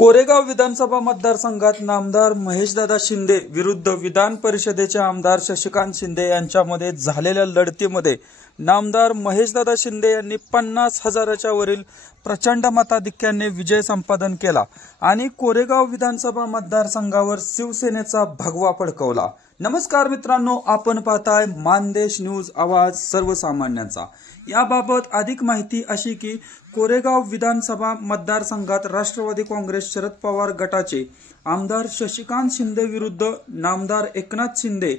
कोरेगाव विधानसभा मतदारसंघात नामदार महेशदादा शिंदे विरुद्ध विधान परिषदेचे आमदार शशिकांत शिंदे यांच्यामध्ये झालेल्या लढतीमध्ये नामदार महेशदादा शिंदे यांनी 50,000च्या वरील प्रचंड मताधिक्याने विजय संपादन केला आणि कोरेगाव विधानसभा मतदारसंघावर शिवसेनेचा भगवा फडकवला। नमस्कार मित्रांनो, आपण पाहताय मानदेश न्यूज, आवाज सर्वसामान्यांचा। याबाबत अधिक माहिती अशी की कोरेगाव विधानसभा मतदारसंघात राष्ट्रवादी काँग्रेस शरद पवार गटाचे आमदार शशिकांत शिंदे विरुद्ध नामदार एकनाथ शिंदे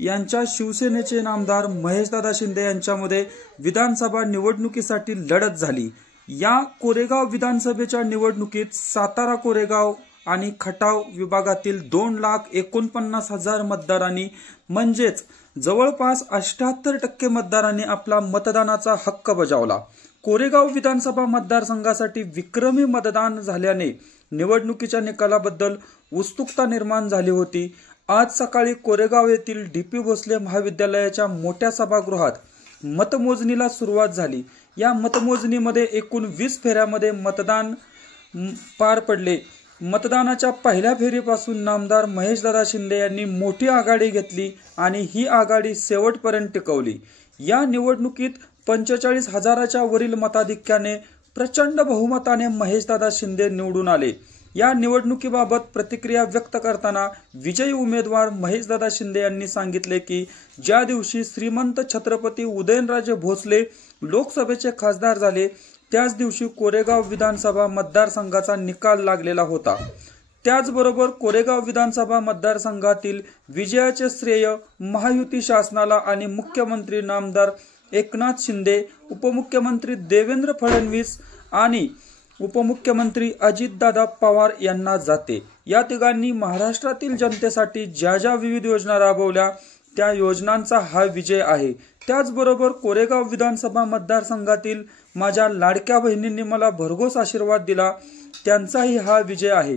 यांच्या शिवसेनेचे नामदार महेशदादा शिंदे यांच्यामध्ये विधानसभा निवडणुकीसाठी लढत झाली। या कोरेगाव विधानसभेच्या निवडणुकीत सातारा कोरेगाव आणि खटाव विभागातील 2,49,000 मतदारांनी म्हणजेच जवळपास 78% मतदारांनी आपला मतदानाचा हक्क बजावला। कोरेगाव विधानसभा मतदारसंघासाठी विक्रमी मतदान झाल्याने निवडणुकीच्या निकालाबद्दल उत्सुकता निर्माण झाली होती। आज सकाळी कोरेगाव येथील डीपी भोसले महाविद्यालयाच्या मोठ्या सभागृहात मतमोजणीला सुरुवात झाली। या मतमोजणीमध्ये एकूण 20 फेऱ्यामध्ये मतदान पार पडले। मतदानाच्या पहिल्या फेरीपासून नामदार महेशदादा शिंदे यांनी मोठी आघाडी घेतली आणि ही आघाडी शेवटपर्यंत टिकवली। या निवडणुकीत 45,000च्या वरील मताधिक्याने प्रचंड बहुमताने महेशदादा शिंदे निवडून आले। या निवडणुकीबाबत प्रतिक्रिया व्यक्त करताना विजयी उमेदवार महेशदादा शिंदे यांनी सांगितले की ज्या दिवशी श्रीमंत छत्रपती उदयनराजे भोसले लोकसभेचे खासदार झाले त्याच दिवशी कोरेगाव विधानसभा मतदारसंघाचा निकाल लागलेला होता। त्याचबरोबर कोरेगाव विधानसभा मतदारसंघातील विजयाचे श्रेय महायुती शासनाला आणि मुख्यमंत्री नामदार एकनाथ शिंदे, उपमुख्यमंत्री देवेंद्र फडणवीस आणि उपमुख्यमंत्री अजितदादा पवार यांना जाते। या तिघांनी महाराष्ट्रातील जनतेसाठी ज्या ज्या विविध योजना राबवल्या त्या योजनांचा हा विजय आहे। त्याचबरोबर कोरेगाव विधानसभा मतदारसंघातील माझ्या लाडक्या बहिणींनी मला भरघोस आशीर्वाद दिला, त्यांचाही हा विजय आहे।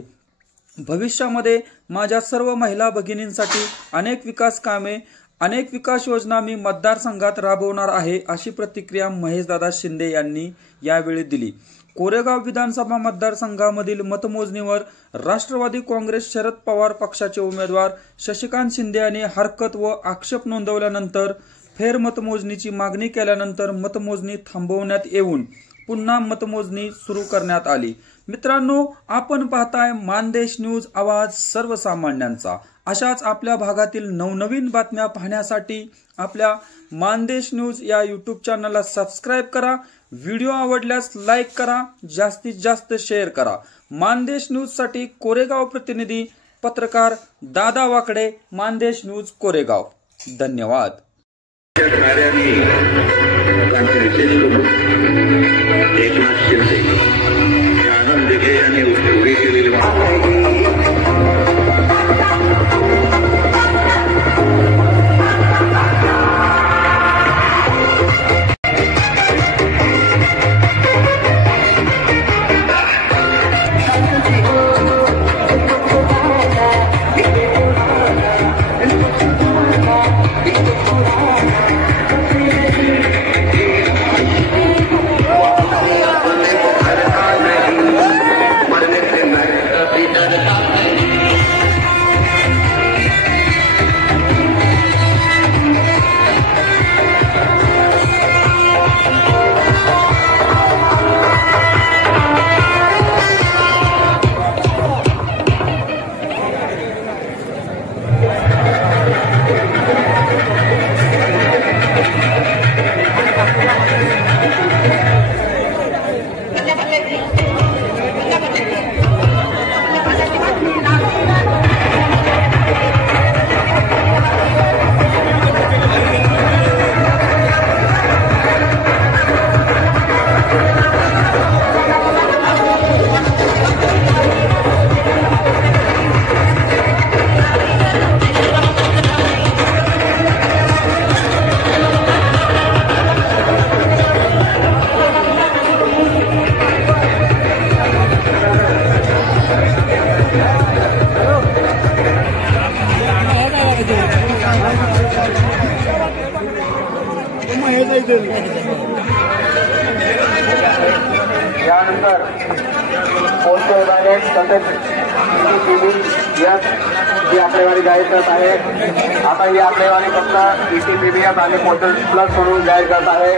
भविष्यामध्ये माझ्या सर्व महिला भगिनींसाठी अनेक विकास कामे, अनेक विकास योजना मी मतदारसंघात राबवणार आहे, अशी प्रतिक्रिया महेशदादा शिंदे यांनी यावेळी दिली। कोरेगाव विधानसभा मतदारसंघामधील मतमोजणीवर राष्ट्रवादी काँग्रेस शरद पवार पक्षाचे उमेदवार शशिकांत शिंदे यांनी हरकत व आक्षेप नोंदवल्यानंतर फेरमतमोजणीची मागणी केल्यानंतर मतमोजणी थांबवण्यात येऊन पुन्हा मतमोजणी सुरू करण्यात आली। मित्रांनो, आपण पाहताय मानदेश न्यूज, आवाज सर्वसामान्यांचा। अशाच आपल्या भागातील नवनवीन बातम्या पाहण्यासाठी आपल्या मानदेश न्यूज या यूट्यूब चॅनलला सबस्क्राइब करा। व्हिडिओ आवडल्यास लाईक करा, जास्तीत जास्त शेअर करा। मानदेश न्यूज साठी कोरेगाव प्रतिनिधी पत्रकार दादा वाकडे, मानदेश न्यूज कोरेगाव। धन्यवाद। यानंतर पोहोचवणारे कॉन्टॅक्ट तसेच ETPBS ही आकडेवारी जाहीर करत आहे। आता ही आकडेवारी फक्त ETPBS आणि पोर्टल प्लस म्हणून जाहीर करत आहे।